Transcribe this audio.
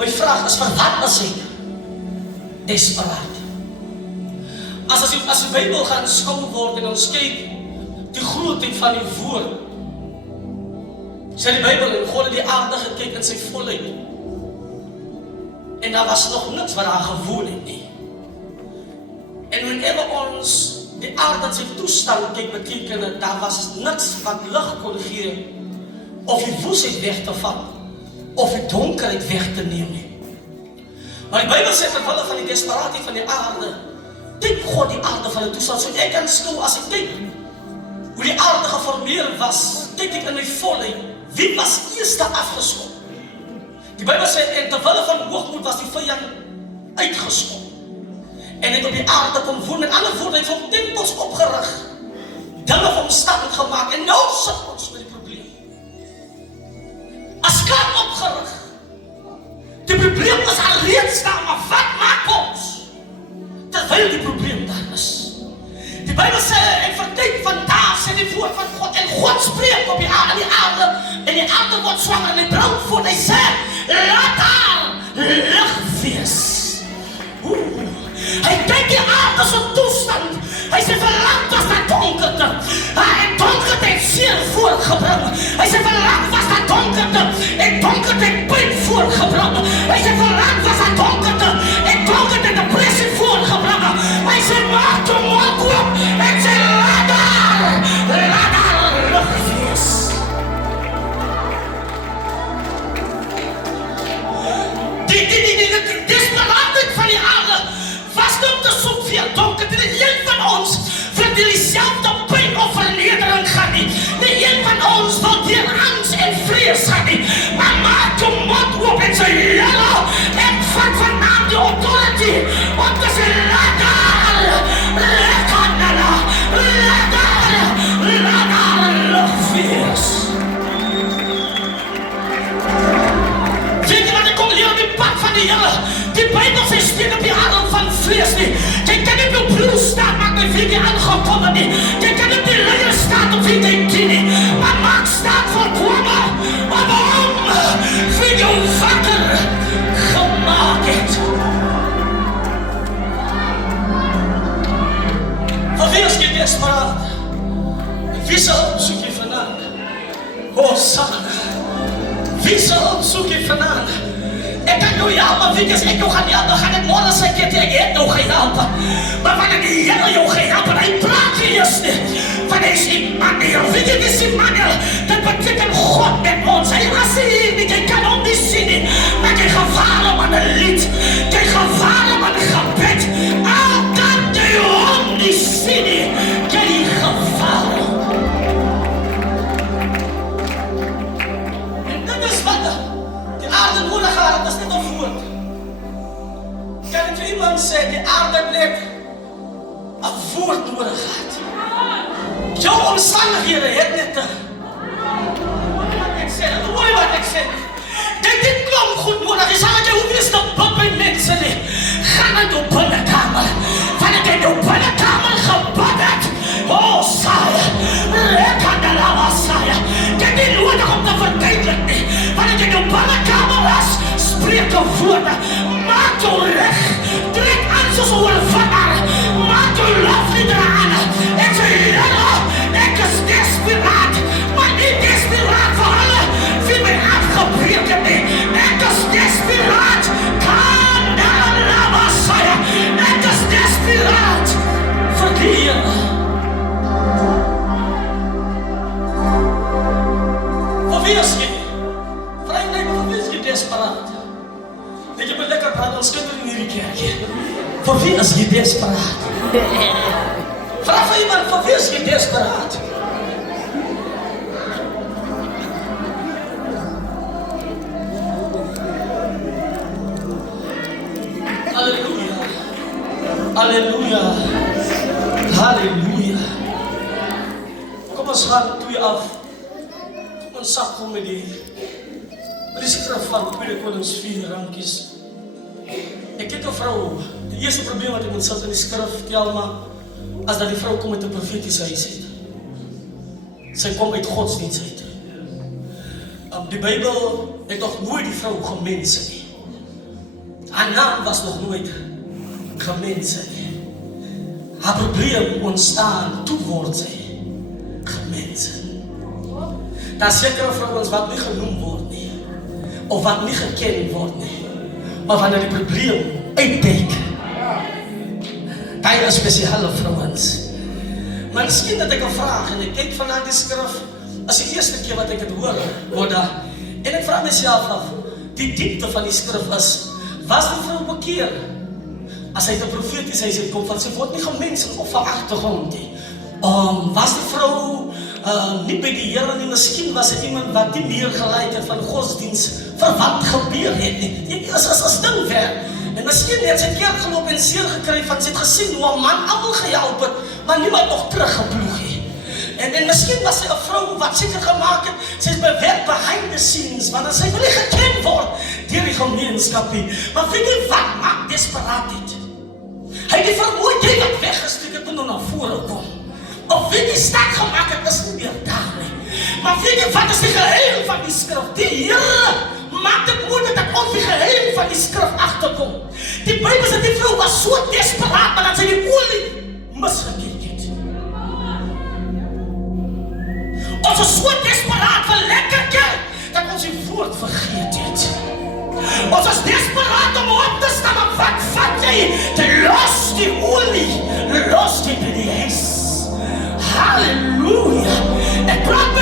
My vraag is, vir wat is hy desperaat? As die Bybel gaan skou word en ons kyk die grootheid van die woord, sê die Bybel, en God het die aarde gekyk in sy volheid, en daar was nog niks wat daar gewoon het nie. En wanneer ons die aarde in sy toestand kyk, beteken het, daar was niks wat lig kon gee, of die woesheid weg te vat, of die donkerheid weg te neem nie. Maar die Bybel sê terwille van die desperaatheid van die aarde, kyk God die aarde van die toestand, so ek kan skou as ek kyk, hoe die aarde geformeer was, kyk ek in my volheid, wie was eerste afgeskop? Die Bybel sê, en terwille van hoogmoed was die vyand uitgeskop. En het op die aarde kom woon, met ander woorde, het vir hom tempels opgerig, dinge vir hom stand gemaak, en nou sit ons met die probleem. As klaar opgerig, die probleem is al reeds daar, maar wat maak ons? Terwyl die probleem daar is. Die Bybel sê, en vertyd vandaag, sê die woord van God, en God spreek op die aarde, en die aarde word swanger, en die brand voort, hy sê, laat daar lig wees. Hy kyk die aarde so toestand, hy sê verlang was daar donkerte, en donkerte het seer voorgebring, hy sê verlang was daar donkerte, en donkerte het pijn voorgebring, hy sê verlang was daar donkerte, en donkerte het depressie voorgebring, hy sê maak toe mond oop, en sê laat daar lig wees. Die desperaatheid van die aarde was nie om te soek vir donkerte, nie een van ons vir diezelfde pijn of vernedering gaan nie, nie een van ons wil deur angst en vrees gaan nie, maar maak jou mond oop en sê Here, ek vat vanavond die authority om te sê laat daar lig wees. Weet jy wat ek kom leer op die pad van die Here? Die Bybel sê steek op die adem van vlees nie. Jy kan nie op jou broer staan, maak my wie jy aangekomen nie. Jy kan nie op die leier staan op wie jy dien nie. Maar maak staan voorkomen, maar waarom? Wie jou wakker gemaakt het. Van wie is jy desperaat? Wie sal soek jy vanavond? Hosanna. Wie sal soek jy vanavond? Ek kan jou help, maar weet jy, as ek jou gaan help, dan gaan ek morgen sê, ek het jou gehelp. Maar wanneer die Here jou gehelp, en hy praat jy eers nie, want hy is Immanuel. Weet jy, dis Immanuel, dit beteken God met ons. Hy was hier nie, jy kan hom nie sien nie, maar jy gevaar hom aan 'n lied, jy gevaar hom aan 'n gebed. Al kan jy hom nie sien nie, jy gevaar hom. En dit is wat die aarde nodig gehad, dat is net een woord. Kan ek vir iemand sê, die aarde net een woord nodig gehad. Jou omstandighede het net hoor wat ek sê. Dit klomp goed nodig. Jy sal jy hoef eens te bid by mense nie. Ga na jou binnekamer. Wanneer jy jou binnekamer gebid het, oh saai, lekker de lava saai. Dit nie nodig om te verduidelik nie. Wanneer jy jou binnekamer is, spreek jou woorde, maak jou reg, trek aan soos oorvinnaar, maak jou lofliedere aan, en sê, Here, ek is desperaat, maar nie desperaat vir hulle, wie my afgebreek het nie, ek is desperaat, kan daar lava saai, ek is desperaat, vir die Here. Vir wie is jy? Desperaat. Net jy moet lekker praat, ons kinder in hierdie kerk. Vir wie is jy desperaat? Vraag vir iemand, vir wie is jy desperaat? Halleluja. Halleluja. Halleluja. Kom ons gaan toe af. Ons sak kom met die skrif van 2 Konings 4 rankies. Ek het 'n vrou, die eerste probleem wat ek moet sit in die skrif, Telma, as dat die vrou kom uit 'n profetiese huis uit. Sy kom uit godsdienst uit. Die Bybel het nog nooit die vrou gemense nie. Haar naam was nog nooit gemense nie. Haar probleem ontstaan, toe word sy gemense. Daar sekere vrouens wat nie genoem word nie, of wat nie geken word nie, maar wanneer die probleem uitdek, die is spesiale vrouens. Maar miskien dat ek 'n vraag, en ek kyk vanuit die skrif, as die eerste keer wat ek het hoor, en ek vraag myself af, die diepte van die skrif is, was die vrou bekeer? As hy 'n profeties hy sê, kom van sy word nie gemens of van agtergrond nie. Was die vrou nie by die Here nie, miskien was hy iemand wat nie meer gelyk het van godsdienst vir wat gebeur het nie. Dit is ding ver. En miskien het sy kerk geloop en seer gekry van sy het gesien hoe 'n man almal gehelp het, maar niemand nog teruggeploeg het. En miskien was sy 'n vrou wat seker gemaak het, sy is bewerk behind the scenes, want sy wil nie geken word deur die gemeenskap nie. Maar weet jy wat maak desperaatheid? Hy het die vermoeidheid wat weggesteek het, moet na vore kom. Of weet jy staat gemaak het, is nie meer daar nie. Maar weet jy wat is die geheim van die skrif? Die Here maak dit moeilik dat ons die geheim van die skrif agterkom. Die Bybel sê die vrou was so desperaat, maar dat sy die olie misgekyk het. Ons is so desperaat vir lekker geld, dat ons die woord vergeet het. Ons is desperaat om op te staan, maar wat vat jy? Te los die olie, los die by die huis. Halleluja. Ek praat